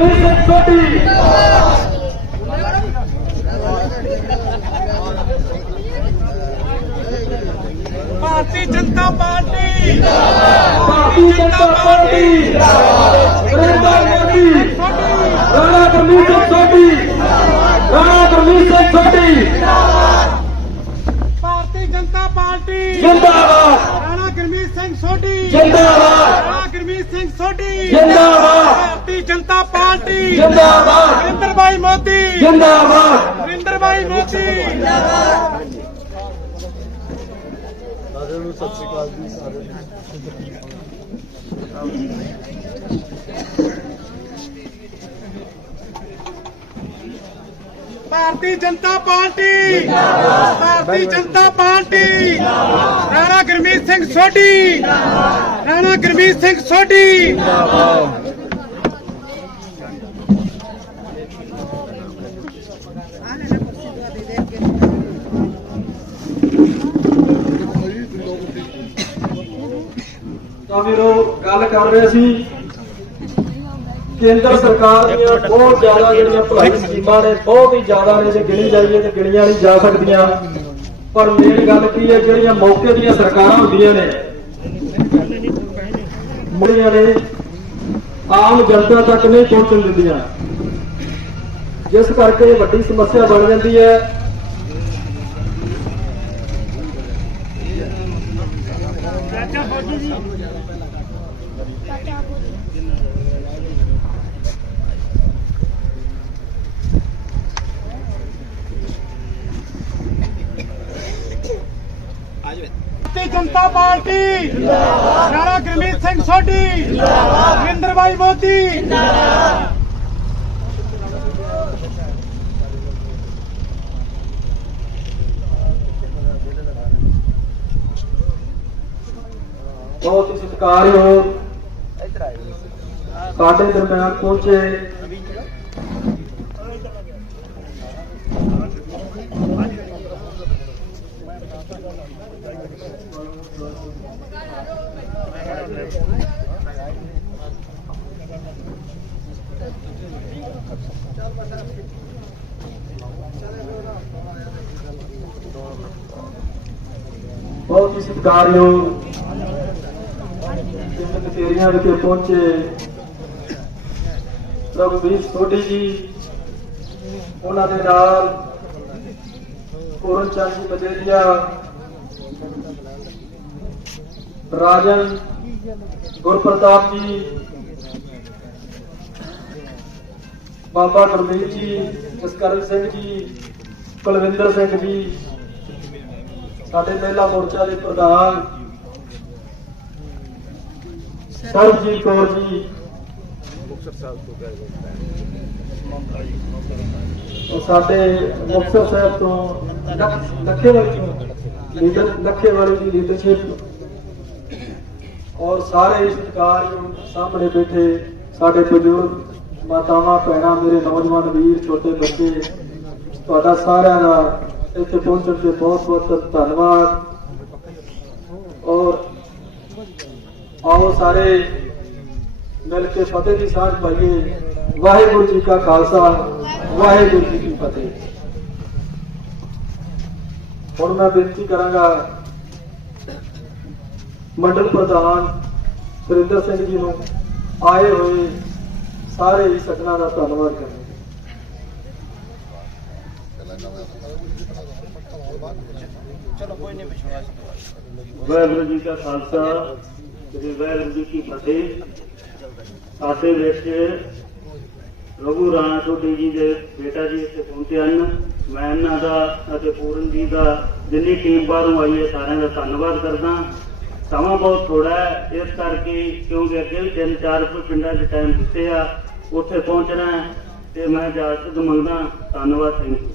Gurmeet Singh Sodhi Bharatiya Janata Party. Bharatiya Janata Party. Narendra Modi. Rana Gurmeet Singh Sodhi. Rana Gurmeet Singh Sodhi. Bharatiya Janata Party. ਜਿੰਦਾਬਾਦ। ਰਾਣਾ ਗੁਰਮੀਤ ਸਿੰਘ ਸੋਢੀ। ਜਿੰਦਾਬਾਦ। ਰਾਣਾ ਗੁਰਮੀਤ ਸਿੰਘ ਸੋਢੀ। ਜਿੰਦਾਬਾਦ। Janata party. ਜਿੰਦਾਬਾਦ। ਨਰਿੰਦਰ ਭਾਈ ਮੋਦੀ। ਜਿੰਦਾਬਾਦ। Narendra bhai Modi. Bharatiya Janata Party. Bharatiya Janata Party. Rana Gurmeet Singh Sodhi. Rana Gurmeet Singh Sodhi. ਤਾਂ ਵੀਰੋ ਗੱਲ ਕਰ ਰਹੇ ਸੀ ਕੇਂਦਰ ਸਰਕਾਰ ਦੀਆਂ ਬਹੁਤ ਜ਼ਿਆਦਾ ਜਿਹੜੀਆਂ ਭਲਾਈ ਸਕੀਮਾਂ ਨੇ, ਬਹੁਤ ਹੀ ਜ਼ਿਆਦਾ ਨੇ, ਜੇ ਗਿਣੀ ਜਾਈਏ ਤੇ ਗਿਣੀਆਂ ਨਹੀਂ ਜਾ ਸਕਦੀਆਂ। ਪਰ ਮੇਨ ਗੱਲ ਕੀ ਹੈ, ਜਿਹੜੀਆਂ ਮੌਕੇ ਦੀਆਂ ਸਰਕਾਰਾਂ ਹੁੰਦੀਆਂ ਨੇ ਮੁੜੀਆਂ ਨੇ ਆਮ ਜਨਤਾ ਤੱਕ ਨਹੀਂ ਪਹੁੰਚਣ ਦਿੰਦੀਆਂ। ਜਿਸ ਕਰਕੇ ਵੱਡੀ ਸਮੱਸਿਆ ਬਣ ਜਾਂਦੀ ਹੈ। ਭਾਰਤੀ ਜਨਤਾ ਪਾਰਟੀ ਰਾਣਾ ਗੁਰਮੀਤ ਸਿੰਘ ਸੋਢੀ ਨਰਿੰਦਰ ਭਾਈ ਮੋਦੀ ਬਹੁਤ ਹੀ ਸਤਿਕਾਰਯੋਗ ਸਾਡੇ ਦਰਮਿਆਨ ਪਹੁੰਚੇ। ਬਹੁਤ ਹੀ ਸਤਿਕਾਰਯੋਗ ਪਿੰਡ ਕਚੇਰੀਆਂ ਵਿਖੇ ਪਹੁੰਚੇ। ਰਘੁਵੀਰ ਸੋਢੀ ਜੀ ਉਹਨਾਂ ਦੇ ਨਾਲ ਪੂਰਨ ਚੰਦ ਜੀ ਮਜੇਰੀਆ ਰਾਜਨ ਗੁਰਪ੍ਰਤਾਪ ਜੀ, ਬਾਬਾ ਗੁਰਮੀਤ ਜੀ, ਜਸਕਰਨ ਸਿੰਘ ਜੀ, ਕੁਲਵਿੰਦਰ ਸਿੰਘ ਜੀ, ਸਾਡੇ ਮਹਿਲਾ ਮੋਰਚਾ ਦੇ ਪ੍ਰਧਾਨ ਸਰਬਜੀਤ ਕੌਰ ਜੀ ਉਹ ਸਾਡੇ ਮੁਕਤਸਰ ਸਾਹਿਬ ਤੋਂ ਲੱਖ- ਲੱਖੇਵਾਲੀ ਤੋਂ ਲੀਡਰ ਲੱਖੇਵਾਲੀ ਦੀ ਲੀਡਰਸ਼ਿਪ ਔਰ ਸਾਰੇ ਹੀ ਸਤਿਕਾਰਯੋਗ ਸਾਹਮਣੇ ਬੈਠੇ ਸਾਡੇ ਬਜ਼ੁਰਗ ਮਾਤਾਵਾਂ ਭੈਣਾਂ ਮੇਰੇ ਨੌਜਵਾਨ ਵੀਰ ਛੋਟੇ ਬੱਚੇ ਤੁਹਾਡਾ ਸਾਰਿਆਂ ਦਾ ਇੱਥੇ ਪਹੁੰਚਣ ਤੇ ਬਹੁਤ ਬਹੁਤ ਧੰਨਵਾਦ ਔਰ ਆਓ ਸਾਰੇ ਮਿਲ ਕੇ ਫਤਿਹ ਦੀ ਸਾਂਝ ਪਾਈਏ ਵਾਹਿਗੁਰੂ ਜੀ ਕਾ ਖਾਲਸਾ ਵਾਹਿਗੁਰੂ ਜੀ ਕੀ ਫਤਿਹ ਹੁਣ ਮੈਂ ਬੇਨਤੀ ਕਰਾਂਗਾ ਮੰਡਲ ਪ੍ਰਧਾਨ ਸੁਰਿੰਦਰ ਸਿੰਘ ਜੀ ਨੂੰ ਆਏ ਹੋਏ ਸਾਰੇ ਹੀ ਸੱਜਣਾ ਦਾ ਧੰਨਵਾਦ ਕਰਨਾ ਵਾਹਿਗੁਰੂ ਜੀ ਕਾ ਖਾਲਸਾ ਸ੍ਰੀ ਵਾਹਿਗੁਰੂ ਜੀ ਕੀ ਫਤਿਹ ਸਾਡੇ ਵਿੱਚ ਰਘੂ ਰਾਣਾ ਸੋਢੀ ਜੀ ਦੇ ਬੇਟਾ ਜੀ ਇੱਥੇ ਪਹੁੰਚੇ ਹਨ। ਮੈਂ ਇਹਨਾਂ ਦਾ ਅਤੇ ਪੂਰਨ ਜੀ ਦਾ ਜਿੰਨੀ ਟੀਮ ਬਾਹਰੋਂ ਆਈ ਹੈ ਸਾਰਿਆਂ ਦਾ ਧੰਨਵਾਦ ਕਰਦਾ। ਸਮਾਂ ਬਹੁਤ ਥੋੜਾ ਹੈ, ਇਸ ਕਰਕੇ ਕਿਉਂਕਿ ਅੱਗੇ ਵੀ ਤਿੰਨ ਚਾਰ ਪਿੰਡਾਂ 'ਚ ਟਾਈਮ ਦਿੱਤੇ ਆ, ਉੱਥੇ ਪਹੁੰਚਣਾ ਤੇ ਮੈਂ ਇਜਾਜ਼ਤ ਮੰਗਦਾ। ਧੰਨਵਾਦ ਥੈਂਕ ਯੂ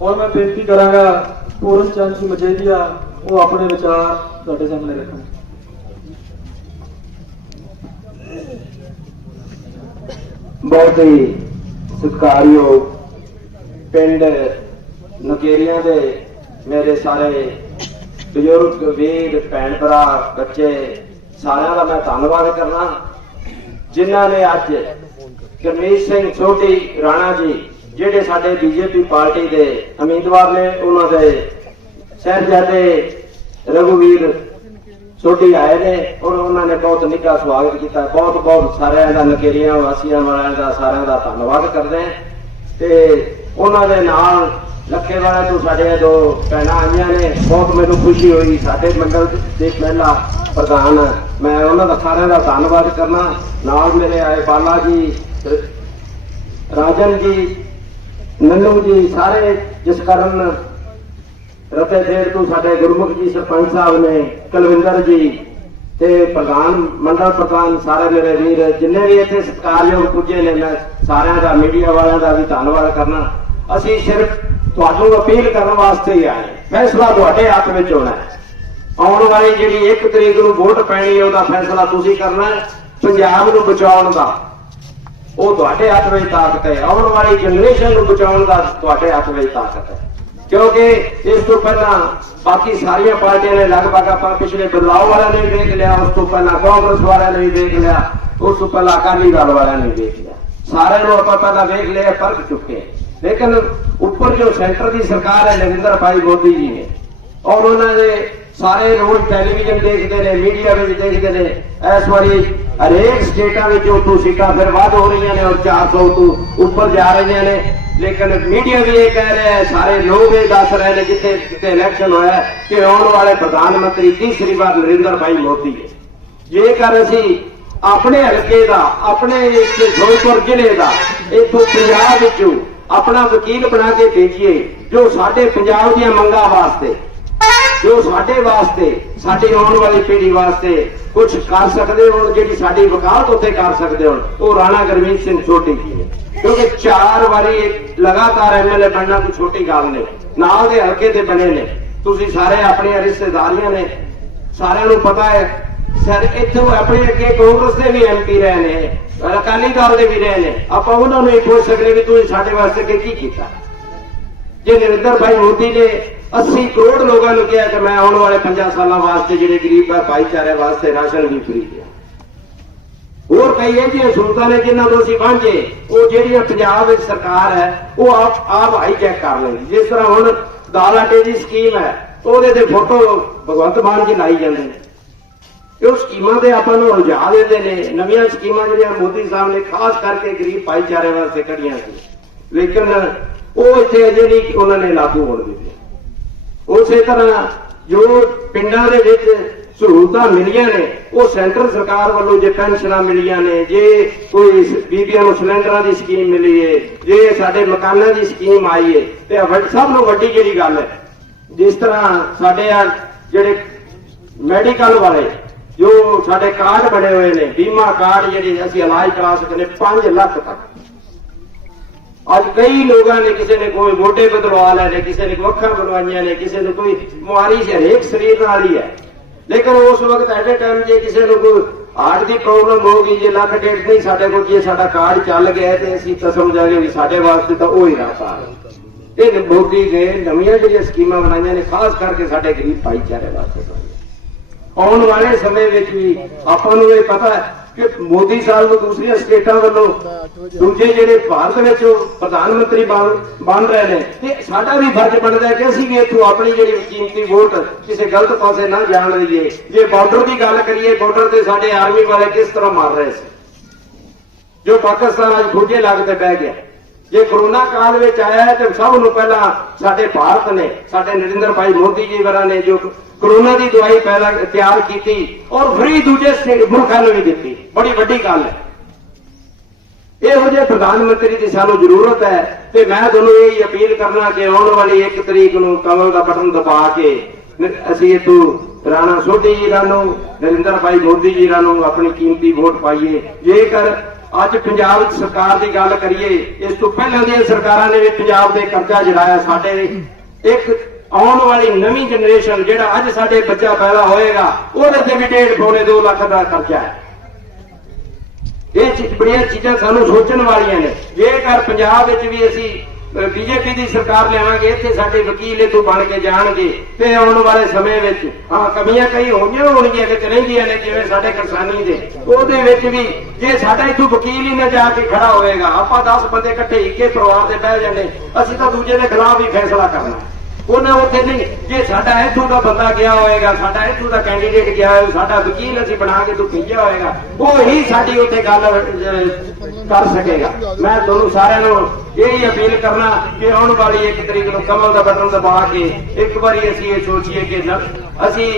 ਹੁਣ ਮੈਂ ਬੇਨਤੀ ਕਰਾਂਗਾ, ਪੂਰਨ ਚੰਦ ਜੀ ਮਜੇਦੀਆ ਉਹ ਆਪਣੇ ਵਿਚਾਰ ਤੁਹਾਡੇ ਸਾਹਮਣੇ ਰੱਖਣ। ਬਹੁਤ ਹੀ ਸਤਿਕਾਰਯੋਗ ਪਿੰਡ ਨਕੇਰੀਆਂ ਦੇ ਮੇਰੇ ਸਾਰੇ ਬਜ਼ੁਰਗ, ਵੀਰ, ਭੈਣ ਭਰਾ, ਬੱਚੇ, ਸਾਰਿਆਂ ਦਾ ਮੈਂ ਧੰਨਵਾਦ ਕਰਨਾ। ਜਿਨ੍ਹਾਂ ਨੇ ਅੱਜ ਗੁਰਮੀਤ ਸਿੰਘ ਛੋਟੀ ਰਾਣਾ ਜੀ ਜਿਹੜੇ ਸਾਡੇ ਬੀਜੇਪੀ ਪਾਰਟੀ ਦੇ ਉਮੀਦਵਾਰ ਨੇ, ਉਹਨਾਂ ਦੇ ਸਾਹਿਬਜ਼ਾਦੇ ਰਘੁਵੀਰ ਛੋਟੀ ਆਏ ਨੇ ਔਰ ਉਹਨਾਂ ਨੇ ਬਹੁਤ ਨਿੱਘਾ ਸਵਾਗਤ ਕੀਤਾ। ਬਹੁਤ ਬਹੁਤ ਸਾਰਿਆਂ ਦਾ ਨਕੇਰੀਆਂ, ਵਾਸੀਆਂ ਵਾਲਿਆਂ ਦਾ ਸਾਰਿਆਂ ਦਾ ਧੰਨਵਾਦ ਕਰਦੇ ਹਾਂ। ਤੇ ਉਹਨਾਂ ਦੇ ਨਾਲ ਲੱਖੇ ਵਾਲੇ ਤੋਂ ਸਾਡੇ ਦੋ ਭੈਣਾਂ ਆਈਆਂ ਨੇ। ਬਹੁਤ ਮੈਨੂੰ ਖੁਸ਼ੀ ਹੋਈ। ਸਾਡੇ ਮੰਡਲ ਦੇ ਪਹਿਲਾ ਪ੍ਰਧਾਨ ਮੈਂ ਉਹਨਾਂ ਦਾ ਸਾਰਿਆਂ ਦਾ ਧੰਨਵਾਦ ਕਰਨਾ। ਨਾਲ ਮੇਰੇ ਆਏ ਬਾਲਾ ਜੀ ਰਾਜਨ ਜੀ ਨੰਨੂ ਜੀ ਸਾਰੇ ਜਿਸ ਕਰਨ ਰਤੇ ਦੇਰ ਤੋਂ ਸਾਡੇ ਗੁਰਮੁਖ ਜੀ ਸਰਪੰਚ ਸਾਹਿਬ ਨੇ, ਕੁਲਵਿੰਦਰ ਜੀ ਤੇ ਪ੍ਰਧਾਨ ਮੰਡਲ ਪ੍ਰਧਾਨ ਸਾਰੇ ਮੇਰੇ ਵੀਰ, ਜਿੰਨੇ ਵੀ ਇੱਥੇ ਸਤਿਕਾਰਯੋਗ ਪੁੱਜੇ ਨੇ, ਮੈਂ ਸਾਰਿਆਂ ਦਾ, ਮੀਡੀਆ ਵਾਲਿਆਂ ਦਾ ਵੀ ਧੰਨਵਾਦ ਕਰਨਾ। ਅਸੀਂ ਸਿਰਫ ਤੁਹਾਨੂੰ ਅਪੀਲ ਕਰਨ ਵਾਸਤੇ ਹੀ ਆਏ ਫੈਸਲਾ ਤੁਹਾਡੇ ਹੱਥ ਵਿੱਚ ਹੋਣਾ ਹੈ। ਆਉਣ ਵਾਲੀ ਜਿਹੜੀ 1 ਤਰੀਕ ਨੂੰ ਵੋਟ ਪੈਣੀ ਹੈ, ਉਹਦਾ ਫੈਸਲਾ ਤੁਸੀਂ ਕਰਨਾ ਹੈ। ਪੰਜਾਬ ਨੂੰ ਬਚਾਉਣ ਦਾ। ਉਹ ਤੁਹਾਡੇ ਹੱਥ ਵਿੱਚ ਤਾਕਤ ਹੈ। ਆਉਣ ਵਾਲੀ ਜਨਰੇਸ਼ਨ ਨੂੰ ਬਚਾਉਣ ਦਾ ਤੁਹਾਡੇ ਹੱਥ ਵਿੱਚ ਤਾਕਤ ਹੈ। ਕਿਉਂਕਿ ਇਸ ਤੋਂ ਪਹਿਲਾਂ ਬਾਕੀ ਸਾਰੀਆਂ ਪਾਰਟੀਆਂ ਨੇ ਲਗਭਗ ਆਪਾਂ ਪਿਛਲੇ ਬਦਲਾਅ ਵਾਲਿਆਂ ਨੇ ਵੀ ਲਿਆ, ਉਸ ਤੋਂ ਪਹਿਲਾਂ ਕਾਂਗਰਸ ਵਾਲਿਆਂ ਨੇ ਵੀ ਵੇਖ ਲਿਆ, ਉਸ ਤੋਂ ਪਹਿਲਾਂ ਅਕਾਲੀ ਦਲ ਵਾਲਿਆਂ ਨੇ ਵੀ ਵੇਖ ਲਿਆ। ਸਾਰਿਆਂ ਨੂੰ ਆਪਾਂ ਪਹਿਲਾਂ ਵੇਖ ਲਿਆ, ਫ਼ਰਕ ਚੁੱਕੇ ਲੇਕਿਨ ਉੱਪਰ ਜੋ ਸੈਂਟਰ ਦੀ ਸਰਕਾਰ ਹੈ ਨਰਿੰਦਰ ਭਾਈ ਮੋਦੀ ਜੀ ਨੇ, ਔਰ ਉਹਨਾਂ ਦੇ ਸਾਰੇ ਲੋਕ ਟੈਲੀਵਿਜ਼ਨ ਦੇਖਦੇ ਨੇ, ਮੀਡੀਆ ਵਿੱਚ ਦੇਖਦੇ ਨੇ। ਇਸ ਵਾਰੀ ਹਰੇਕ ਸਟੇਟਾਂ ਵਿੱਚ ਉਤੋਂ ਸੀਟਾਂ ਫਿਰ ਵੱਧ ਹੋ ਰਹੀਆਂ ਨੇ ਔਰ 400 ਤੋਂ ਉੱਪਰ ਜਾ ਰਹੀਆਂ ਨੇ। ਲੇਕਿਨ ਮੀਡੀਆ ਵੀ ਇਹ ਕਹਿ ਰਿਹਾ ਹੈ, ਸਾਰੇ ਲੋਕ ਇਹ ਦੱਸ ਰਹੇ ਨੇ ਜਿੱਥੇ ਜਿੱਥੇ ਇਲੈਕਸ਼ਨ ਹੋਇਆ, ਕਿ ਆਉਣ ਵਾਲੇ ਪ੍ਰਧਾਨ ਮੰਤਰੀ ਤੀਸਰੀ ਵਾਰ ਨਰਿੰਦਰ ਭਾਈ ਮੋਦੀ ਹੈ। ਜੇਕਰ ਅਸੀਂ ਆਪਣੇ ਹਲਕੇ ਦਾ, ਆਪਣੇ ਇਸ ਫਿਰੋਜ਼ਪੁਰ ਜ਼ਿਲ੍ਹੇ ਦਾ, ਇਥੋਂ ਪੰਜਾਬ ਵਿੱਚੋਂ ਆਪਣਾ ਵਕੀਲ ਬਣਾ ਕੇ ਭੇਜੀਏ, ਜੋ ਸਾਡੇ ਪੰਜਾਬ ਦੀਆਂ ਮੰਗਾਂ ਵਾਸਤੇ ਜੋ ਸਾਡੇ ਵਾਸਤੇ, ਸਾਡੀ ਆਉਣ ਵਾਲੀ ਪੀੜ੍ਹੀ ਵਾਸਤੇ ਕੁਝ ਕਰ ਸਕਦੇ ਹੋਣ, ਜਿਹੜੀ ਸਾਡੀ ਵਕਾਲਤ ਉੱਤੇ ਕਰ ਸਕਦੇ ਹੋਣ, ਉਹ ਰਾਣਾ ਗੁਰਮੀਤ ਸਿੰਘ ਛੋਟੀ ਜੀ ਨੇ। ਕਿਉਂਕਿ ਚਾਰ ਵਾਰੀ ਲਗਾਤਾਰ ਐਮਐਲਏ ਬਣਨਾ ਕੋਈ ਛੋਟੀ ਗੱਲ ਨਹੀਂ। ਨਾਲ ਦੇ ਹਲਕੇ ਤੇ ਬਣੇ ਨੇ। ਤੁਸੀਂ ਸਾਰੇ ਆਪਣੀਆਂ ਰਿਸ਼ਤੇਦਾਰੀਆਂ ਨੇ। ਸਾਰਿਆਂ ਨੂੰ ਪਤਾ ਹੈ, ਸਰ, ਇੱਥੋਂ ਆਪਣੇ ਅੱਗੇ ਕਾਂਗਰਸ ਦੇ ਵੀ ਐਮਪੀ ਰਹੇ ਨੇ, ਅਕਾਲੀ ਦਲ ਦੇ ਵੀ ਰਹੇ ਨੇ। ਆਪਾਂ ਉਹਨਾਂ ਨੂੰ ਇਹ ਪੁੱਛ ਸਕਦੇ ਵੀ ਤੁਸੀਂ ਸਾਡੇ ਵਾਸਤੇ ਕੀ ਕੀ ਕੀਤਾ? ਜੇ ਨਰਿੰਦਰ ਭਾਈ ਮੋਦੀ ਨੇ 80 ਕਰੋੜ ਲੋਕਾਂ ਨੂੰ ਕਿਹਾ ਕਿ ਮੈਂ ਆਉਣ ਵਾਲੇ 50 ਸਾਲਾਂ ਵਾਸਤੇ ਜਿਹੜੇ ਗਰੀਬ ਹੈ ਭਾਈਚਾਰੇ ਵਾਸਤੇ ਰਾਸ਼ਨ ਵੀ ਫ੍ਰੀ ਦਿਆਂ ਹੋਰ ਕਈ ਇਹ ਜਿਹੀਆਂ ਸਹੂਲਤਾਂ ਨੇ ਜਿਨ੍ਹਾਂ ਤੋਂ ਅਸੀਂ ਵਾਂਝੇ। ਉਹ ਜਿਹੜੀਆਂ ਪੰਜਾਬ ਵਿੱਚ ਸਰਕਾਰ ਹੈ, ਉਹ ਆਪ ਆਪ ਹਾਈ ਚੈੱਕ ਕਰ ਲੈਂਦੀ। ਜਿਸ ਤਰ੍ਹਾਂ ਹੁਣ ਦਾਲ ਆਟੇ ਦੀ ਸਕੀਮ ਹੈ, ਉਹਦੇ ਤੇ ਫੋਟੋ ਭਗਵੰਤ ਮਾਨ ਜੀ ਲਾਈ ਜਾਂਦੇ ਨੇ। ਉਹ ਸਕੀਮਾਂ ਦੇ ਆਪਾਂ ਨੂੰ ਰੁਝਾ ਦਿੰਦੇ ਨੇ। ਨਵੀਆਂ ਸਕੀਮਾਂ ਜਿਹੜੀਆਂ ਮੋਦੀ ਸਾਹਿਬ ਨੇ ਖਾਸ ਕਰਕੇ ਗਰੀਬ ਭਾਈਚਾਰੇ ਵਾਸਤੇ ਕੱਢੀਆਂ ਸੀ। ਲੇਕਿਨ ਉਹ ਇੱਥੇ ਅਜੇ ਨਹੀਂ ਉਹਨਾਂ ਨੇ ਲਾਗੂ ਹੋਣ ਦਿੱਤੇ। ਉਸੇ ਤਰ੍ਹਾਂ ਜੋ ਪਿੰਡਾਂ ਦੇ ਵਿੱਚ ਸਹੂਲਤਾਂ ਮਿਲੀਆਂ ਨੇ, ਉਹ ਸੈਂਟਰ ਸਰਕਾਰ ਵੱਲੋਂ ਜੇ ਪੈਨਸ਼ਨਾਂ ਮਿਲੀਆਂ ਨੇ, ਜੇ ਕੋਈ ਬੀਬੀਆਂ ਨੂੰ ਸਿਲੰਡਰਾਂ ਦੀ ਸਕੀਮ ਮਿਲੀ ਏ, ਜੇ ਸਾਡੇ ਮਕਾਨਾਂ ਦੀ ਸਕੀਮ ਆਈ ਏ, ਤੇ ਸਭ ਨੂੰ ਵੱਡੀ ਜਿਹੜੀ ਗੱਲ ਹੈ, ਜਿਸ ਤਰ੍ਹਾਂ ਸਾਡੇ ਆ ਜਿਹੜੇ ਮੈਡੀਕਲ ਵਾਲੇ, ਜੋ ਸਾਡੇ ਕਾਰਡ ਬਣੇ ਹੋਏ ਨੇ, ਬੀਮਾ ਕਾਰਡ ਜਿਹੜੇ ਅਸੀਂ ਇਲਾਜ ਕਰਾ ਸਕਦੇ ਨੇ 5 ਲੱਖ ਤੱਕ। ਅੱਜ ਕਈ ਲੋਕਾਂ ਨੇ ਕਿਸੇ ਨੇ ਕੋਈ ਮੋਢੇ ਬਦਲਵਾ ਲਏ ਨੇ, ਕਿਸੇ ਨੇ ਕੋਈ ਅੱਖਾਂ ਬਣਵਾਈਆਂ ਨੇ, ਕਿਸੇ ਨੂੰ ਕੋਈ ਬਿਮਾਰੀ ਹਰੇਕ ਸਰੀਰ ਨਾਲ ਹੀ ਹੈ। ਲੇਕਿਨ ਉਸ ਵਕਤ ਐਟ ਏ ਟਾਈਮ ਜੇ ਕਿਸੇ ਨੂੰ ਕੋਈ ਹਾਰਟ ਦੀ ਪ੍ਰੋਬਲਮ ਹੋ ਗਈ, ਜੇ ਲੱਖ ਡੇਢ ਨਹੀਂ ਸਾਡੇ ਕੋਲ ਜੇ ਸਾਡਾ ਕਾਰਡ ਚੱਲ ਗਿਆ ਤੇ ਅਸੀਂ ਤਾਂ ਸਮਝਾਂਗੇ ਵੀ ਸਾਡੇ ਵਾਸਤੇ ਤਾਂ ਉਹ ਹੀ ਰਾਸਤਾ ਇਹ ਮੋਦੀ ਨੇ ਨਵੀਆਂ ਜਿਹੜੀਆਂ ਸਕੀਮਾਂ ਬਣਾਈਆਂ ਨੇ, ਖਾਸ ਕਰਕੇ ਸਾਡੇ ਗਰੀਬ ਭਾਈਚਾਰੇ ਵਾਸਤੇ। ਆਉਣ ਵਾਲੇ ਸਮੇਂ ਵਿੱਚ ਵੀ ਆਪਾਂ ਨੂੰ ਇਹ ਪਤਾ ਹੈ ਕਿ ਮੋਦੀ ਸਾਹਿਬ ਨੂੰ ਦੂਸਰੀਆਂ ਸਟੇਟਾਂ ਵੱਲੋਂ ਦੂਜੇ ਜਿਹੜੇ ਭਾਰਤ ਵਿੱਚ ਪ੍ਰਧਾਨ ਮੰਤਰੀ ਬਣ ਬਣ ਰਹੇ ਨੇ, ਤੇ ਸਾਡਾ ਵੀ ਫਰਜ਼ ਬਣਦਾ ਹੈ ਕਿ ਅਸੀਂ ਵੀ ਇੱਥੋਂ ਆਪਣੀ ਜਿਹੜੀ ਕੀਮਤੀ ਵੋਟ ਕਿਸੇ ਗਲਤ ਪਾਸੇ ਨਾ ਜਾਣ ਲਈਏ ਜੇ ਬਾਰਡਰ ਦੀ ਗੱਲ ਕਰੀਏ ਬਾਰਡਰ ਤੇ ਸਾਡੇ ਆਰਮੀ ਵਾਲੇ ਕਿਸ ਤਰ੍ਹਾਂ ਮਾਰ ਰਹੇ ਸੀ? ਜੋ ਪਾਕਿਸਤਾਨ ਅੱਜ ਖੋਜੇ ਲੱਗ ਤੇ ਬਹਿ ਗਿਆ। ਜੇ ਕਰੋਨਾ ਕਾਲ ਵਿੱਚ ਆਇਆ ਹੈ ਤੇ ਸਭ ਨੂੰ ਪਹਿਲਾਂ ਸਾਡੇ ਭਾਰਤ ਨੇ, ਸਾਡੇ ਨਰਿੰਦਰ ਭਾਈ ਮੋਦੀ ਜੀ ਵਰਾਂ ਨੇ ਜੋ ਕਰੋਨਾ ਦੀ ਦਵਾਈ ਪਹਿਲਾਂ ਤਿਆਰ ਕੀਤੀ ਔਰ ਫ੍ਰੀ ਦੂਜੇ ਮੁਲਕਾਂ ਨੂੰ ਵੀ ਦਿੱਤੀ। ਬੜੀ ਵੱਡੀ ਗੱਲ ਹੈ। ਇਹੋ ਜਿਹੇ ਪ੍ਰਧਾਨ ਮੰਤਰੀ ਦੀ ਸਾਨੂੰ ਜ਼ਰੂਰਤ ਹੈ ਤੇ ਮੈਂ ਤੁਹਾਨੂੰ ਇਹ ਅਪੀਲ ਕਰਨਾ ਕਿ ਆਉਣ ਵਾਲੀ 1 ਤਰੀਕ ਨੂੰ ਕਮਲ ਦਾ ਬਟਨ ਦਬਾ ਕੇ ਅਸੀਂ ਇਥੋਂ ਰਾਣਾ ਸੋਢੀ ਜੀ ਨੂੰ ਨਰਿੰਦਰ ਭਾਈ ਮੋਦੀ ਜੀ ਨੂੰ ਆਪਣੀ ਕੀਮਤੀ ਵੋਟ ਪਾਈਏ। ਜੇਕਰ ਅੱਜ ਪੰਜਾਬ ਸਰਕਾਰ ਦੀ ਗੱਲ ਕਰੀਏ, ਇਸ ਤੋਂ ਪਹਿਲਾਂ ਦੀਆਂ ਸਰਕਾਰਾਂ ਨੇ ਵੀ ਪੰਜਾਬ ਦੇ ਕਰਜ਼ਾ ਜੜਾਇਆ ਸਾਡੇ ਇੱਕ ਆਉਣ ਵਾਲੀ ਨਵੀਂ ਜਨਰੇਸ਼ਨ ਜਿਹੜਾ ਅੱਜ ਸਾਡੇ ਬੱਚਾ ਪੈਦਾ ਹੋਏਗਾ, ਉਹਦੇ ਤੇ ਵੀ ਡੇਢ ਪੌਣੇ 2 ਲੱਖ ਦਾ ਕਰਜ਼ਾ ਹੈ। ਇਹ ਚੀਜ਼ ਬੜੀਆਂ ਚੀਜ਼ਾਂ ਸਾਨੂੰ ਸੋਚਣ ਵਾਲੀਆਂ ਨੇ। ਜੇਕਰ ਪੰਜਾਬ ਵਿੱਚ ਵੀ ਅਸੀਂ ਬੀਜੇਪੀ ਦੀ ਸਰਕਾਰ ਲਿਆਵਾਂਗੇ ਇੱਥੇ ਸਾਡੇ ਵਕੀਲ ਇਥੋਂ ਬਣ ਕੇ ਜਾਣਗੇ। ਤੇ ਆਉਣ ਵਾਲੇ ਸਮੇਂ ਵਿੱਚ ਹਾਂ ਕਮੀਆਂ ਕਈ ਹੋਈਆਂ ਹੋਣਗੀਆਂ ਕਿ ਰਹਿੰਦੀਆਂ ਨੇ, ਜਿਵੇਂ ਸਾਡੇ ਕਿਸਾਨੀ ਦੇ। ਉਹਦੇ ਵਿੱਚ ਵੀ ਜੇ ਸਾਡਾ ਇਥੋਂ ਵਕੀਲ ਹੀ ਨਾ ਜਾ ਕੇ ਖੜਾ ਹੋਵੇਗਾ ਆਪਾਂ 10 ਬੰਦੇ ਇਕੱਠੇ ਇੱਕੇ ਪਰਿਵਾਰ ਦੇ ਬਹਿ ਜਾਂਦੇ, ਅਸੀਂ ਤਾਂ ਦੂਜੇ ਦੇ ਖਿਲਾਫ ਹੀ ਫੈਸਲਾ ਕਰਨਾ। ਉਹਨਾਂ ਉੱਥੇ ਨਹੀਂ, ਜੇ ਸਾਡਾ ਇੱਥੋਂ ਦਾ ਬੰਦਾ ਗਿਆ ਹੋਏਗਾ, ਸਾਡਾ ਇੱਥੋਂ ਦਾ ਕੈਂਡੀਡੇਟ ਗਿਆ ਹੋਏਗਾ, ਸਾਡਾ ਵਕੀਲ ਅਸੀਂ ਬਣਾ ਕੇ ਤੂੰ ਭੇਜਿਆ ਹੋਏਗਾ, ਉਹ ਹੀ ਸਾਡੀ ਉੱਥੇ ਗੱਲ ਕਰ ਸਕੇਗਾ। ਮੈਂ ਤੁਹਾਨੂੰ ਸਾਰਿਆਂ ਨੂੰ ਇਹ ਹੀ ਅਪੀਲ ਕਰਨਾ ਕਿ ਆਉਣ ਵਾਲੀ ਇੱਕ ਤਰੀਕ ਨੂੰ ਕਮਲ ਦਾ ਬਟਨ ਦਬਾ ਕੇ ਇੱਕ ਵਾਰੀ ਅਸੀਂ ਇਹ ਸੋਚੀਏ ਕਿ ਅਸੀਂ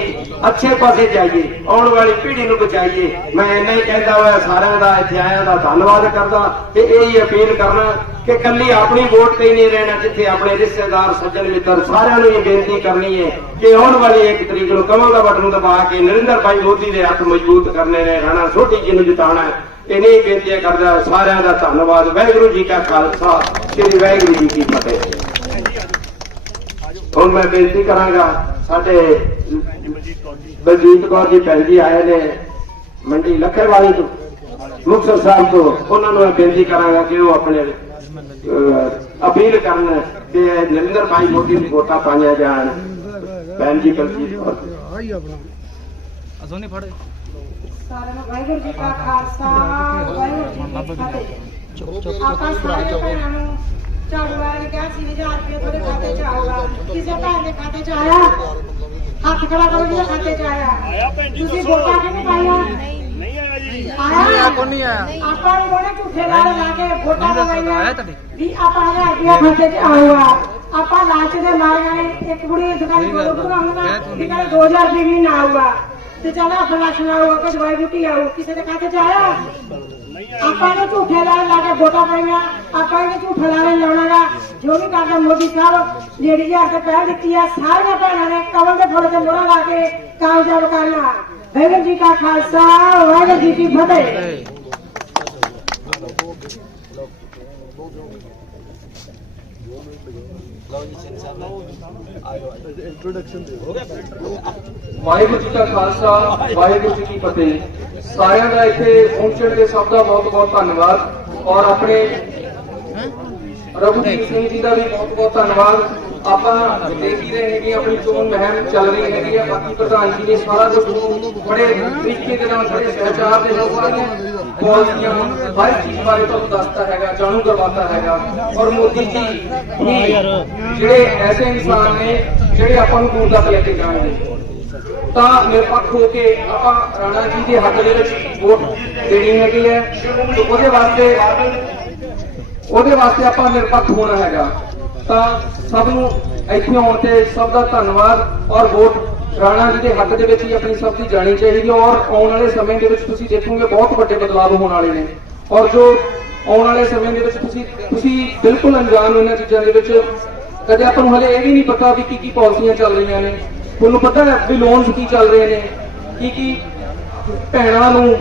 ਅੱਛੇ ਪਾਸੇ ਜਾਈਏ, ਆਉਣ ਵਾਲੀ ਪੀੜ੍ਹੀ ਨੂੰ ਬਚਾਈਏ। ਮੈਂ ਇੰਨਾ ਹੀ ਕਹਿੰਦਾ ਹੋਇਆ, ਸਾਰਿਆਂ ਦਾ, ਇੱਥੇ ਆਇਆਂ ਦਾ ਧੰਨਵਾਦ ਕਰਦਾ ਤੇ ਇਹ ਹੀ ਅਪੀਲ ਕਰਨਾ ਕਿ ਕੱਲੀ ਆਪਣੀ ਵੋਟ ਤੇ ਹੀ ਨਹੀਂ ਰਹਿਣਾ, ਜਿੱਥੇ ਆਪਣੇ ਰਿਸ਼ਤੇਦਾਰ, ਸੱਜਣ ਮਿੱਤਰ ਸਾਰਿਆਂ ਨੂੰ ਇਹ ਬੇਨਤੀ ਕਰਨੀ ਹੈ ਕਿ ਆਉਣ ਵਾਲੀ ਇੱਕ ਤਰੀਕ ਨੂੰ ਕਮਲ ਦਾ ਬਟਨ ਦਬਾ ਕੇ ਨਰਿੰਦਰ ਭਾਈ ਮੋਦੀ ਦੇ ਹੱਥ ਮਜ਼ਬੂਤ ਕਰਨੇ ਨੇ, ਰਾਣਾ ਸੋਢੀ ਜੀ ਨੂੰ ਜਿਤਾਉਣਾ ਹੈ। ਬੇਨਤੀ ਕਰਦਾ, ਸਾਰਿਆਂ ਦਾ ਧੰਨਵਾਦ। ਵਾਹਿਗੁਰੂ ਜੀ ਕਾ ਖਾਲਸਾ, ਸ੍ਰੀ ਵਾਹਿਗੁਰੂ ਜੀ ਕੀ ਫਤਿਹ। ਹੁਣ ਮੈਂ ਬੇਨਤੀ ਕਰਾਂਗਾ, ਸਾਡੇ ਬਲਜੀਤ ਕੌਰ ਜੀ ਭੈਣ ਜੀ ਆਏ ਨੇ ਮੰਡੀ ਲੱਖੇਵਾਲੀ ਤੋਂ, ਮੁਕਤਸਰ ਸਾਹਿਬ ਤੋਂ। ਉਹਨਾਂ ਨੂੰ ਮੈਂ ਬੇਨਤੀ ਕਰਾਂਗਾ ਕਿ ਉਹ ਆਪਣੇ ਅਪੀਲ ਕਰਨ ਕਿ ਨਰਿੰਦਰ ਭਾਈ ਮੋਦੀ ਨੂੰ ਵੋਟਾਂ ਪਾਈਆਂ ਜਾਣ। ਭੈਣ ਜੀ ਬਲਜੀਤ ਕੌਰ ਸਾਰਿਆਂ ਨੂੰ ਵਾਹਿਗੁਰੂ ਜੀ ਕਾ ਖਾਲਸਾ ਵਾਹਿਗੁਰੂ ਜੀ ਕੀ ਫਤਿਹ। ਆਪਾਂ ਸਾਰੇ ਭੈਣਾਂ ਨੂੰ ਵਾਲੇ ਨੇ ਕਿਹਾ ਸੀ 1000 ਰੁਪਏ ਤੁਹਾਡੇ ਖਾਤੇ 'ਚ ਆਊਗਾ। ਕਿਸੇ ਭੈਣ ਦੇ ਖਾਤੇ 'ਚ ਆਇਆ? ਹੱਥ ਖੜਾ ਕਰੋ ਜਿਹਦੇ ਖਾਤੇ 'ਚ ਆਇਆ। ਤੁਸੀਂ ਵੋਟਾਂ ਕਿਹਨੂੰ ਪਾਈਆਂ? ਆਇਆ ਜੀ ਆਇਆ ਕੋਈ ਨਹੀਂ ਆਇਆ ਆਪਾਂ ਨੂੰ ਕੋਨੇ ਝੂਠੇ ਲਾਰੇ ਲਾ ਕੇ ਵੋਟਾਂ ਲਗਾਈਆਂ ਵੀ ਆਪਾਂ 1000 ਰੁਪਏ ਖਾਤੇ 'ਚ ਆਊਗਾ ਆਪਾਂ ਲਾਲਚ ਦੇ ਮਾਰਿਆਂ ਨੇ ਇੱਕ ਕੁੜੀ ਦੁਕਾਨੀ ਕੋਲ ਬਣਾਉਂਗਾ ਵੀ ਕਹਿੰਦੇ 2000 ਰੁਪਏ ਵੀ ਨਾ ਆਊਗਾ। ਤੇ ਚੱਲ ਆਪਣਾ ਰਾਸ਼ਨ ਆਊਗਾ ਕੋਈ ਦਵਾਈ ਬੂਟੀ ਆਊ ਕਿਸੇ ਦੇ ਖਾਤੇ 'ਚ ਆਇਆ। ਆਪਾਂ ਨੇ ਝੂਠੇ ਲਾਰੇ ਲਾ ਕੇ ਵੋਟਾਂ ਪਾਈਆਂ ਆਪਾਂ ਇਹਨੇ ਝੂਠੇ ਲਾਰੇ ਲਾਉਣਾਗਾ ਜੋ ਵੀ ਕਰਦਾ ਮੋਦੀ ਸਾਹਿਬ ਜਿਹੜੀ ਹਜ਼ਾਰ ਤੇ ਪਹਿਲ ਦਿੱਤੀ ਆ, ਸਾਰੀਆਂ ਭੈਣਾਂ ਨੇ ਕਮਲ ਦੇ ਫੁੱਲ ਤੇ ਮੋਹਰਾ ਲਾ ਕੇ ਕਾਮਯਾਬ ਕਰਨਾ ਵਾਹਿਗੁਰੂ ਜੀ ਕਾ ਖਾਲਸਾ ਵਾਹਿਗੁਰੂ ਜੀ ਕੀ ਫਤਿਹ। ਵਾਹਿਗੁਰੂ ਜੀ ਕਾ ਖਾਲਸਾ ਵਾਹਿਗੁਰੂ ਜੀ ਕੀ ਫਤਿਹ। ਸਾਰਿਆਂ ਦਾ ਇੱਥੇ ਪਹੁੰਚਣ ਦੇ ਸਭ ਦਾ ਬਹੁਤ ਬਹੁਤ ਧੰਨਵਾਦ। ਔਰ ਆਪਣੇ ਰਘੁਜੀਤ ਸਿੰਘ ਜੀ ਦਾ ਵੀ ਬਹੁਤ ਬਹੁਤ ਧੰਨਵਾਦ। ਆਪਾਂ ਦੇਖ ਹੀ ਰਹੇ ਹੈਗੇ ਆਪਣੀ ਚੋਣ ਮਹਿਮ ਚੱਲ ਰਹੀ ਹੈਗੀ ਆ। ਬਾਕੀ ਪ੍ਰਧਾਨ ਜੀ ਨੇ ਸਾਰਾ ਕੁਝ ਬੜੇ ਤਰੀਕੇ ਦੇ ਨਾਲ ਸਾਡੇ ਸਹਿਚਾਰ ਦੇ ਨਾਲ ਸਾਰੀਆਂ ਪਾਲਿਸੀਆਂ ਹਰ ਚੀਜ਼ ਬਾਰੇ ਤੁਹਾਨੂੰ ਦੱਸਦਾ ਹੈਗਾ, ਜਾਣੂ ਕਰਵਾਤਾ ਹੈਗਾ। ਔਰ ਮੋਦੀ ਜੀ ਜਿਹੜੇ ਐਸੇ ਇਨਸਾਨ ਨੇ, ਜਿਹੜੇ ਆਪਾਂ ਨੂੰ ਦੂਰ ਤੱਕ ਲੈ ਕੇ ਜਾਣਗੇ ਤਾਂ ਨਿਰਪੱਖ ਹੋ ਕੇ ਆਪਾਂ ਰਾਣਾ ਜੀ ਦੇ ਹੱਕ ਦੇ ਵਿੱਚ ਵੋਟ ਦੇਣੀ ਹੈਗੀ ਹੈ। ਤੇ ਉਹਦੇ ਵਾਸਤੇ ਉਹਦੇ ਵਾਸਤੇ ਆਪਾਂ ਨਿਰਪੱਖ ਹੋਣਾ ਹੈਗਾ। ਤਾਂ ਸਭ ਨੂੰ ਇੱਥੇ ਆਉਣ ਤੇ ਸਭ ਦਾ ਧੰਨਵਾਦ ਔਰ ਵੋਟ ਰਾਣਾ ਜੀ ਦੇ ਹੱਕ ਦੇ ਵਿੱਚ ਹੀ ਆਪਣੀ ਸਭ ਦੀ ਜਾਣੀ ਚਾਹੀਦੀ ਹੈ ਔਰ ਆਉਣ ਵਾਲੇ ਸਮੇਂ ਦੇ ਵਿੱਚ ਤੁਸੀਂ ਦੇਖੋਗੇ ਬਹੁਤ ਵੱਡੇ ਬਦਲਾਅ ਹੋਣ ਵਾਲੇ ਨੇ ਔਰ ਜੋ ਆਉਣ ਵਾਲੇ ਸਮੇਂ ਦੇ ਵਿੱਚ ਤੁਸੀਂ ਤੁਸੀਂ ਬਿਲਕੁਲ ਅਣਜਾਣ ਹੋ ਇਹਨਾਂ ਚੀਜ਼ਾਂ ਦੇ ਵਿੱਚ। ਕਦੇ ਆਪਾਂ ਨੂੰ ਹਲੇ ਇਹ ਵੀ ਨਹੀਂ ਪਤਾ ਵੀ ਕੀ ਕੀ ਪਾਲਿਸੀਆਂ ਚੱਲ ਰਹੀਆਂ ਨੇ। ਤੁਹਾਨੂੰ ਪਤਾ ਹੈ ਵੀ ਲੋਨਸ ਕੀ ਚੱਲ ਰਹੇ ਨੇ। ਕੀ ਕੀ ਭੈਣਾਂ ਨੂੰ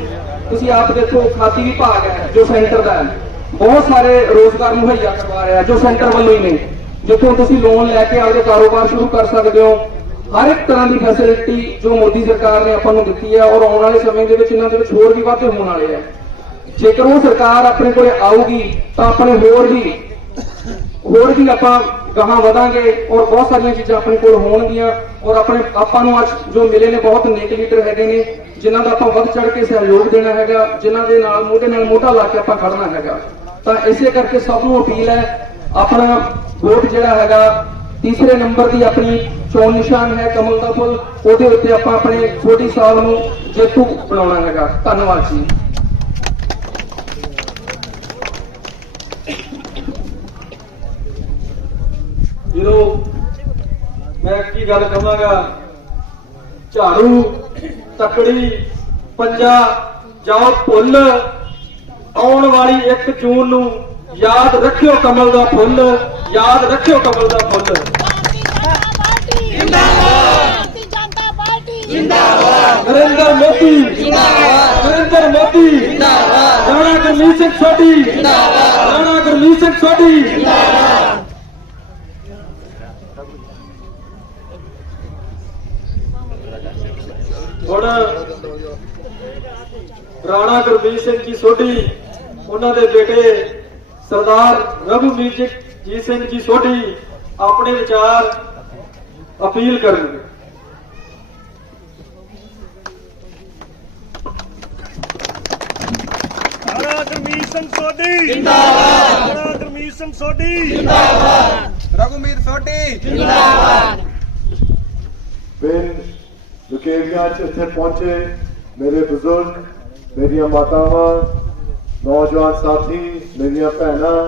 ਤੁਸੀਂ ਆਪ ਦੇਖੋ, ਖਾਤੀ ਵਿਭਾਗ ਹੈ ਜੋ ਸੈਂਟਰ ਦਾ ਹੈ। ਬਹੁਤ ਸਾਰੇ ਰੋਜ਼ਗਾਰ ਮੁਹੱਈਆ ਕਰਵਾ ਰਿਹਾ, ਜੋ ਸੈਂਟਰ ਵੱਲੋਂ ਹੀ ਨੇ। ਜਿੱਥੋਂ ਤੁਸੀਂ ਲੋਨ ਲੈ ਕੇ ਆਪਦੇ ਕਾਰੋਬਾਰ ਸ਼ੁਰੂ ਕਰ ਸਕਦੇ ਹੋ, ਹਰ ਇੱਕ ਤਰ੍ਹਾਂ ਦੀ ਫੈਸਿਲਿਟੀ ਜੋ ਮੋਦੀ ਸਰਕਾਰ ਨੇ ਆਪਾਂ ਨੂੰ ਦਿੱਤੀ ਹੈ ਔਰ ਆਉਣ ਵਾਲੇ ਸਮੇਂ ਦੇ ਵਿੱਚ ਇਹਨਾਂ ਦੇ ਵਿੱਚ ਹੋਰ ਵੀ ਵਾਧੇ ਹੋਣ ਵਾਲੇ ਆ। ਜੇਕਰ ਉਹ ਸਰਕਾਰ ਆਪਣੇ ਕੋਲੇ ਆਊਗੀ, ਤਾਂ ਆਪਣੇ ਹੋਰ ਵੀ ਹੋਰ ਵੀ ਆਪਾਂ ਗਾਹਾਂ ਵਧਾਂਗੇ ਔਰ ਬਹੁਤ ਸਾਰੀਆਂ ਚੀਜ਼ਾਂ ਆਪਣੇ ਕੋਲ ਹੋਣਗੀਆਂ ਔਰ ਆਪਣੇ ਆਪਾਂ ਨੂੰ ਅੱਜ ਜੋ ਮਿਲੇ ਨੇ ਬਹੁਤ ਨੇਕ ਲੀਡਰ ਹੈਗੇ ਨੇ, ਜਿਨ੍ਹਾਂ ਦਾ ਆਪਾਂ ਵੱਧ ਚੜ ਕੇ ਸਹਿਯੋਗ ਦੇਣਾ ਹੈਗਾ, ਜਿਨ੍ਹਾਂ ਦੇ ਨਾਲ ਮੋਢੇ ਨਾਲ ਮੋਢਾ ਲਾ ਕੇ ਆਪਾਂ ਖੜਨਾ ਹੈਗਾ। ਤਾਂ ਇਸੇ ਕਰਕੇ ਸਭ ਨੂੰ ਅਪੀਲ ਹੈ ਆਪਣਾ ਵੋਟ ਜਿਹੜਾ ਹੈਗਾ, ਤੀਸਰੇ ਨੰਬਰ ਦੀ ਆਪਣੀ ਚੋਣ ਨਿਸ਼ਾਨ ਹੈ ਕਮਲ ਦਾ ਫੁੱਲ। ਉਹਦੇ ਉੱਤੇ ਆਪਾਂ ਆਪਣੇ ਛੋਟੀ ਸਾਹਿਬ ਨੂੰ ਜੇਤੂ ਬਣਾਉਣਾ ਹੈਗਾ। ਧੰਨਵਾਦ ਜੀ। ਜਦੋਂ ਮੈਂ ਕੀ ਗੱਲ ਕਹਾਂਗਾ? ਝਾੜੂ, ਤਕੜੀ, ਪੰਜਾ ਜਾਂ ਭੁੱਲ ਆਉਣ ਵਾਲੀ 1 ਜੂਨ ਨੂੰ ਯਾਦ ਰੱਖਿਓ ਕਮਲ ਦਾ ਫੁੱਲ ਯਾਦ ਰੱਖਿਓ ਕਮਲ ਦਾ ਫੁੱਲ। ਭਾਰਤੀ ਜਨਤਾ ਪਾਰਟੀ ਜਿੰਦਾਬਾਦ। ਨਰਿੰਦਰ ਮੋਦੀ ਜਿੰਦਾਬਾਦ ਨਰਿੰਦਰ ਮੋਦੀ। ਜਿੰਦਾਬਾਦ ਰਾਣਾ ਗੁਰਮੀਤ ਸਿੰਘ ਸੋਢੀ ਜਿੰਦਾਬਾਦ ਰਾਣਾ ਗੁਰਮੀਤ ਸਿੰਘ ਸੋਢੀ। ਜਿੰਦਾਬਾਦ ਹੁਣ ਰਾਣਾ ਗੁਰਮੀਤ ਸਿੰਘ ਜੀ ਸੋਢੀ ਉਹਨਾਂ ਦੇ ਬੇਟੇ ਸਰਦਾਰ ਰਘੁਮੀਤ ਜੀ ਜੀ ਸਿੰਘ ਜੀ ਸੋਢੀ ਆਪਣੇ ਵਿਚਾਰ ਅਪੀਲ ਕਰਨਗੇ ਸਾਰਾ ਗੁਰਮੀਤ ਸਿੰਘ ਸੋਢੀ ਜਿੰਦਾਬਾਦ ਸਾਰਾ ਗੁਰਮੀਤ ਸਿੰਘ ਸੋਢੀ ਰਘੁਮੀਤ ਸੋਢੀ ਪਿੰਡ ਲੁਕੇਰੀਆਂ ਚ ਇੱਥੇ ਪਹੁੰਚੇ ਮੇਰੇ ਬਜ਼ੁਰਗ ਮੇਰੀਆਂ ਮਾਤਾਵਾਂ ਨੌਜਵਾਨ ਸਾਥੀ, ਮੇਰੀਆਂ ਭੈਣਾਂ,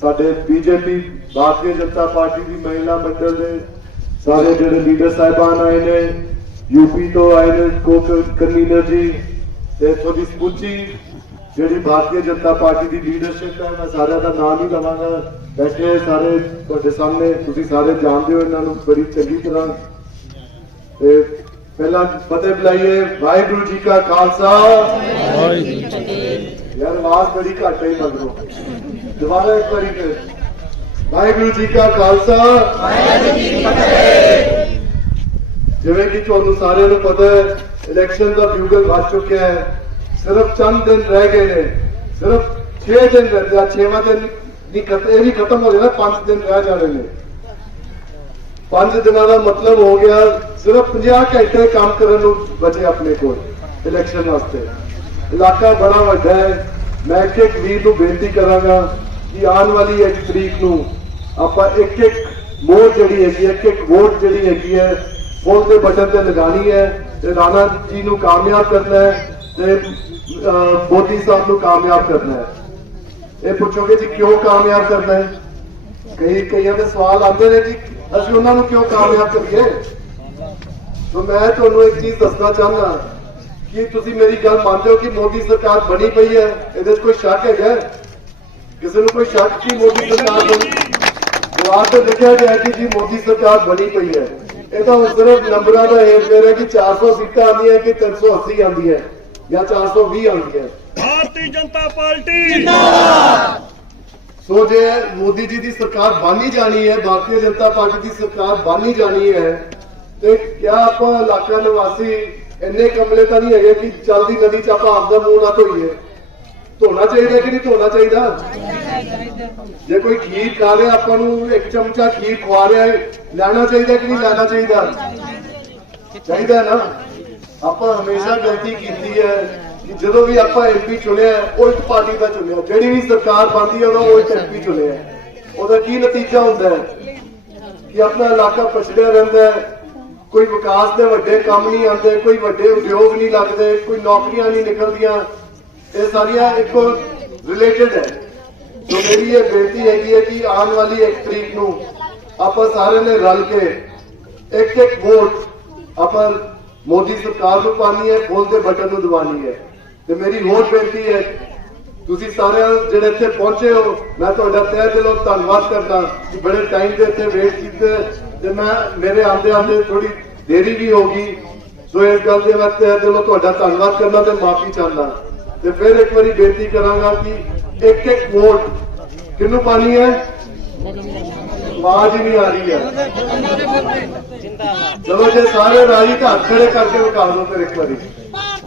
ਸਾਡੇ ਬੀਜੇਪੀ, ਭਾਰਤੀ ਜਨਤਾ ਪਾਰਟੀ ਦੀ ਮਹਿਲਾ ਮੰਡਲ ਦੇ ਸਾਰੇ ਜਿਹੜੇ ਲੀਡਰ ਸਾਹਿਬਾਨ ਆਏ ਨੇ ਯੂਪੀ ਤੋਂ ਆਏ ਨੇ ਕੋ ਕਨਵੀਨਰ ਜੀ, ਤੇ ਤੁਹਾਡੀ ਸਮੁੱਚੀ ਜਿਹੜੀ ਭਾਰਤੀ ਜਨਤਾ ਪਾਰਟੀ ਦੀ ਲੀਡਰਸ਼ਿਪ ਹੈ, ਮੈਂ ਸਾਰਿਆਂ ਦਾ ਨਾਮ ਹੀ ਲਵਾਂਗਾ। ਬੈਠੇ ਸਾਰੇ ਤੁਹਾਡੇ ਸਾਹਮਣੇ, ਤੁਸੀਂ ਸਾਰੇ ਜਾਣਦੇ ਹੋ ਇਹਨਾਂ ਨੂੰ ਬੜੀ ਚੰਗੀ ਤਰ੍ਹਾਂ। ਤੇ ਪਹਿਲਾਂ ਫਤਿਹ ਬੁਲਾਈਏ ਵਾਹਿਗੁਰੂ ਜੀ ਕਾ ਖਾਲਸਾ। ਯਾਰ ਆਵਾਜ਼ ਬੜੀ ਘੱਟ ਹੈ ਮਗਰੋਂ। ਦੁਬਾਰਾ ਇੱਕ ਵਾਰੀ ਫਿਰ। ਵਾਹਿਗੁਰੂ ਜੀ ਕਾ ਖਾਲਸਾ। ਜਿਵੇਂ ਕਿ ਤੁਹਾਨੂੰ ਸਾਰਿਆਂ ਨੂੰ ਪਤਾ ਹੈ ਇਲੈਕਸ਼ਨ ਦਾ ਬਿਊਗਲ ਵੱਜ ਚੁੱਕਿਆ ਹੈ। ਸਿਰਫ ਚੰਦ ਦਿਨ ਰਹਿ ਗਏ ਨੇ। ਸਿਰਫ 6 ਦਿਨ ਰਹਿ ਗਿਆ 6ਵਾਂ ਦਿਨ ਨਹੀਂ ਖਤ- ਇਹ ਵੀ ਖਤਮ ਹੋ ਜਾਣਾ 5 ਦਿਨ ਰਹਿ ਜਾਣੇ ਨੇ। 5 ਦਿਨਾਂ ਦਾ ਮਤਲਬ ਹੋ ਗਿਆ, ਸਿਰਫ 50 ਘੰਟੇ ਕੰਮ ਕਰਨ ਨੂੰ ਬਚੇ ਆਪਣੇ ਕੋਲ ਇਲੈਕਸ਼ਨ ਵਾਸਤੇ। ਇਲਾਕਾ ਬੜਾ ਵੱਡਾ ਹੈ। ਮੈਂ ਇੱਕ ਇੱਕ ਵੀਰ ਨੂੰ ਬੇਨਤੀ ਕਰਾਂਗਾ ਕਿ ਆਉਣ ਵਾਲੀ ਇੱਕ ਤਰੀਕ ਨੂੰ ਆਪਾਂ ਇੱਕ ਇੱਕ ਵੋਟ ਜਿਹੜੀ ਹੈਗੀ ਹੈ ਇੱਕ ਇੱਕ ਵੋਟ ਜਿਹੜੀ ਹੈਗੀ ਹੈ ਫੋਨ ਦੇ ਬਟਨ ਤੇ ਲਗਾਣੀ ਹੈ ਤੇ ਰਾਣਾ ਜੀ ਨੂੰ ਕਾਮਯਾਬ ਕਰਨਾ ਹੈ ਤੇ ਮੋਦੀ ਸਾਹਿਬ ਨੂੰ ਕਾਮਯਾਬ ਕਰਨਾ ਹੈ। ਇਹ ਪੁੱਛੋਗੇ ਜੀ ਕਿਉਂ ਕਾਮਯਾਬ ਕਰਨਾ ਹੈ? ਕਈ ਕਈਆਂ ਦੇ ਸਵਾਲ ਆਉਂਦੇ ਨੇ ਜੀ ਅਸੀਂ ਉਹਨਾਂ ਨੂੰ ਕਿਉਂ ਕਾਮਯਾਬ ਕਰੀਏ? ਤਾਂ ਮੈਂ ਤੁਹਾਨੂੰ ਇੱਕ ਚੀਜ਼ ਦੱਸਣਾ ਚਾਹੁੰਦਾ ਕਿ ਤੁਸੀਂ ਮੇਰੀ ਗੱਲ ਮੰਨਦੇ ਹੋ ਕਿ ਮੋਦੀ ਸਰਕਾਰ ਬਣੀ ਪਈ ਹੈ ਇਹਦੇ 'ਚ ਕੋਈ ਸ਼ੱਕ ਹੈਗਾ? ਕਿਸੇ ਨੂੰ ਕੋਈ ਸ਼ੱਕ ਕਿ ਮੋਦੀ ਸਰਕਾਰ ਬਣੀ? ਜਵਾਬ ਤੇ ਲਿਖਿਆ ਗਿਆ ਕਿ ਜੀ ਮੋਦੀ ਸਰਕਾਰ ਬਣੀ ਪਈ ਹੈ। ਇਹ ਤਾਂ ਸਿਰਫ ਨੰਬਰਾਂ ਦਾ ਹੇਰ ਹੈ ਕਿ 400 ਸੀਟਾਂ ਆਉਂਦੀਆਂ ਕਿ 380 ਆਉਂਦੀਆਂ ਜਾਂ 420 ਆਉਂਦੀਆਂ। ਭਾਰਤੀ ਜਨਤਾ ਪਾਰਟੀ। ਸੋ ਜੇ ਮੋਦੀ ਜੀ ਦੀ ਸਰਕਾਰ ਬਾਨੀ ਜਾਣੀ ਹੈ, ਭਾਰਤੀ ਜਨਤਾ ਪਾਰਟੀ ਦੀ ਸਰਕਾਰ ਬਾਨੀ ਜਾਣੀ ਹੈ, ਤੇ ਕਿਆ ਆਪਾਂ ਇਲਾਕਾ ਨਿਵਾਸੀ ਇੰਨੇ ਕਮਲੇ ਤਾਂ ਨਹੀਂ ਹੈਗੇ ਕਿ ਚਲਦੀ ਨਦੀ ਚ ਆਪਾਂ ਆਪਦਾ ਮੂੰਹ ਨਾ ਧੋਈਏ? ਧੋਣਾ ਚਾਹੀਦਾ ਕਿ ਨਹੀਂ ਧੋਣਾ ਚਾਹੀਦਾ? ਜੇ ਕੋਈ ਖੀਰ ਖਾ ਰਿਹਾ, ਆਪਾਂ ਨੂੰ ਇੱਕ ਚਮਚਾ ਖੀਰ ਖਵਾ ਰਿਹਾ ਹੈ, ਲੈਣਾ ਚਾਹੀਦਾ ਕਿ ਨਹੀਂ ਲੈਣਾ ਚਾਹੀਦਾ? ਚਾਹੀਦਾ ਨਾ। ਆਪਾਂ ਹਮੇਸ਼ਾ ਗਲਤੀ ਕੀਤੀ ਹੈ। ਕਿ ਜਦੋਂ ਵੀ ਆਪਾਂ ਐਮਪੀ ਚੁਣਿਆ ਉਹ ਇੱਕ ਪਾਰਟੀ ਦਾ ਚੁਣਿਆ ਜਿਹੜੀ ਵੀ ਸਰਕਾਰ ਬਣਦੀ ਹੈ, ਉਹਦਾ ਉਲਟ ਐਮਪੀ ਚੁਣਿਆ ਉਹਦਾ ਕੀ ਨਤੀਜਾ ਹੁੰਦਾ ਹੈ? ਕਿ ਆਪਣਾ ਇਲਾਕਾ ਪਛੜਿਆ ਰਹਿੰਦਾ ਹੈ। ਕੋਈ ਵਿਕਾਸ ਦੇ ਵੱਡੇ ਕੰਮ ਨਹੀਂ ਆਉਂਦੇ, ਕੋਈ ਵੱਡੇ ਉਦਯੋਗ ਨਹੀਂ ਲੱਗਦੇ, ਕੋਈ ਨੌਕਰੀਆਂ ਨਹੀਂ ਨਿਕਲਦੀਆਂ। ਇਹ ਸਾਰੀਆਂ ਇੱਕੋ ਰਿਲੇਟਡ ਹੈ। ਸੋ ਮੇਰੀ ਇਹ ਬੇਨਤੀ ਹੈਗੀ ਹੈ ਕਿ ਆਉਣ ਵਾਲੀ ਇੱਕ ਤਰੀਕ ਨੂੰ ਆਪਾਂ ਸਾਰਿਆਂ ਨੇ ਰਲ ਕੇ ਇੱਕ ਇੱਕ ਵੋਟ ਆਪਾਂ ਮੋਦੀ ਸਰਕਾਰ ਨੂੰ ਪਾਣੀ ਹੈ ਫੋਨ ਦੇ ਬਟਨ ਨੂੰ ਦਬਾਣੀ ਹੈ। ਤੇ ਮੇਰੀ ਹੋਰ ਬੇਨਤੀ ਹੈ, ਤੁਸੀਂ ਸਾਰੇ ਜਿਹੜੇ ਇੱਥੇ ਪਹੁੰਚੇ ਹੋ, ਮੈਂ ਤੁਹਾਡਾ ਤਹਿ ਦਿਲੋਂ ਧੰਨਵਾਦ ਕਰਦਾ ਕਿ ਬੜੇ ਟਾਈਮ ਦੇ ਇੱਥੇ ਵੇਟ ਕੀਤੇ ਤੇ ਮੈਂ ਮੇਰੇ ਆਂਦੇ ਆਂਦੇ ਥੋੜੀ ਦੇਰੀ ਵੀ ਹੋ ਗਈ। ਸੋ ਇਸ ਗੱਲ ਦੇ ਵਾਸਤੇ ਤਹਿ ਦਿਲੋਂ ਤੁਹਾਡਾ ਧੰਨਵਾਦ ਕਰਨਾ ਤੇ ਮਾਫੀ ਚਾਹੁੰਦਾ ਤੇ ਫਿਰ ਇੱਕ ਵਾਰੀ ਬੇਨਤੀ ਕਰਾਂਗਾ ਕਿ ਇੱਕ ਇੱਕ ਵੋਟ ਕਿਹਨੂੰ ਪਾਣੀ ਹੈ? ਆਵਾਜ਼ ਹੀ ਨਹੀਂ ਆ ਰਹੀ ਹੈ। ਚਲੋ ਜੇ ਸਾਰੇ ਰਾਜੀ ਤਾਂ ਹੱਥ ਖੜੇ ਕਰਕੇ ਵਿਖਾ ਦਿਓ ਫਿਰ ਇੱਕ ਵਾਰੀ।